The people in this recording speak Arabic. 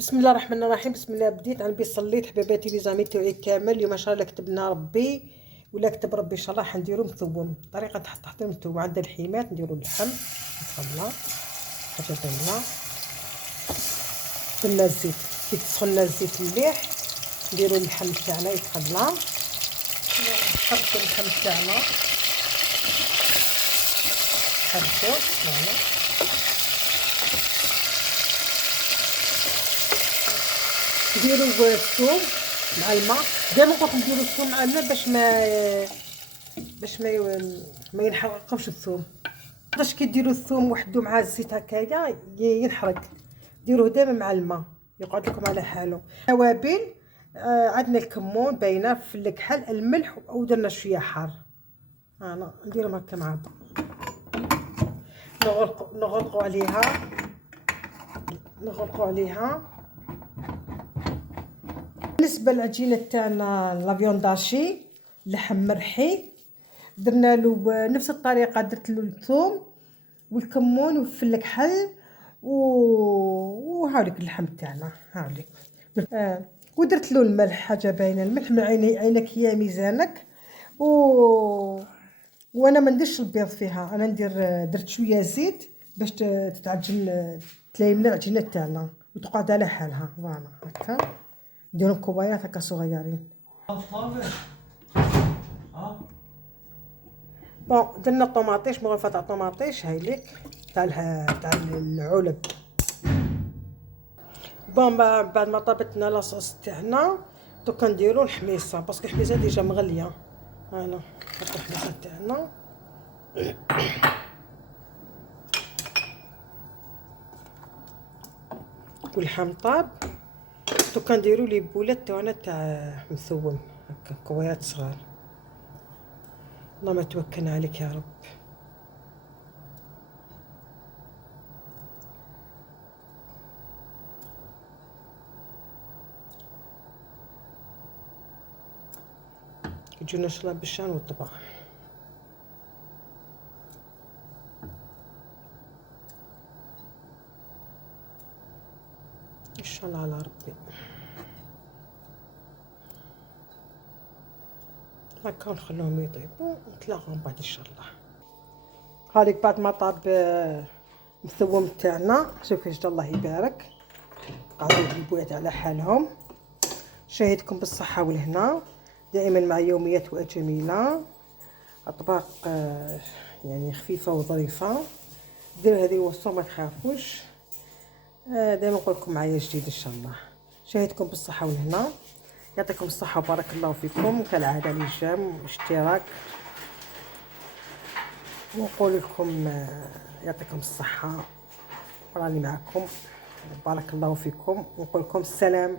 بسم الله الرحمن الرحيم. بسم الله بديت عن بي صليت حبيباتي لي زامي تاعي كامل. اليوم ان شاء الله كتبنا ربي ولا كتب ربي ان شاء الله حنديرو مثوم. طريقه تحضير مثوم عندنا الحيمات نديرو اللحم نتخلى حاجه كامله. درنا الزيت كي تسخن الزيت مليح نديرو اللحم تاعنا يتخلى. نحركو اللحم تاعنا نحركو فوالا. نديرو الثوم مع الماء. دائما نقولكم نديرو الثوم مع الماء باش ما ينحرقوش الثوم. باش كي ديروا الثوم وحدو مع الزيت هكايا ينحرق. ديروه دائما مع الماء يقعد لكم على حاله. توابل عندنا الكمون باينه في الكحل الملح ودرنا شويه حار. انا نديرهم هكا مع بعض نغلقوا عليها. بالنسبه للعجينه تاعنا لافيون داشي لحم مرحي درنا له نفس الطريقه. درت له الثوم والكمون وفل الكحل وهاوليك اللحم تاعنا هاوليك. ودرت له الملح حاجه باينه. الملح من عينك هي ميزانك. وانا ما نديرش البيض فيها. انا درت شويه زيت باش تتعجن تليم العجينه تاعنا وتقعد على حالها. فوالا هكا نديرهم كوبايات هكا صغيرين. بون درنا الطوماطيش مغرفه تاع الطوماطيش هايليك تاع العلب. بون بعد ما طابتنا لاصوص تاعنا دوكا نديرو الحميصه باسكو الحميصه ديجا مغليه. هنا نحطو الحميصه تاعنا واللحم طاب. دوكا نديرو لي بولات تاعنا تاع مثوم هكا كويات صغار. اللهم توكلنا عليك يا رب. يجونا ان شاء الله بالشان والطبق ان شاء الله على ربي. هكا نخلوهم يطيبوا ونتلاقاو بعد ان شاء الله. هذيك بعد ما طاب مثوم تاعنا شوفي ان الله يبارك. قاعدين البويات على حالهم. شاهدكم بالصحه والهنا دائما مع يوميات جميله. اطباق يعني خفيفه وظريفه. ديروا هذه الوصفه ما تخافوش. دائما نقول لكم معايا جديد ان شاء الله. شاهدكم بالصحه والهنا. يعطيكم الصحه وبارك الله فيكم كالعاده. الإعجاب والاشتراك ونقول لكم يعطيكم الصحه وراني معكم. بارك الله فيكم ونقول لكم السلام.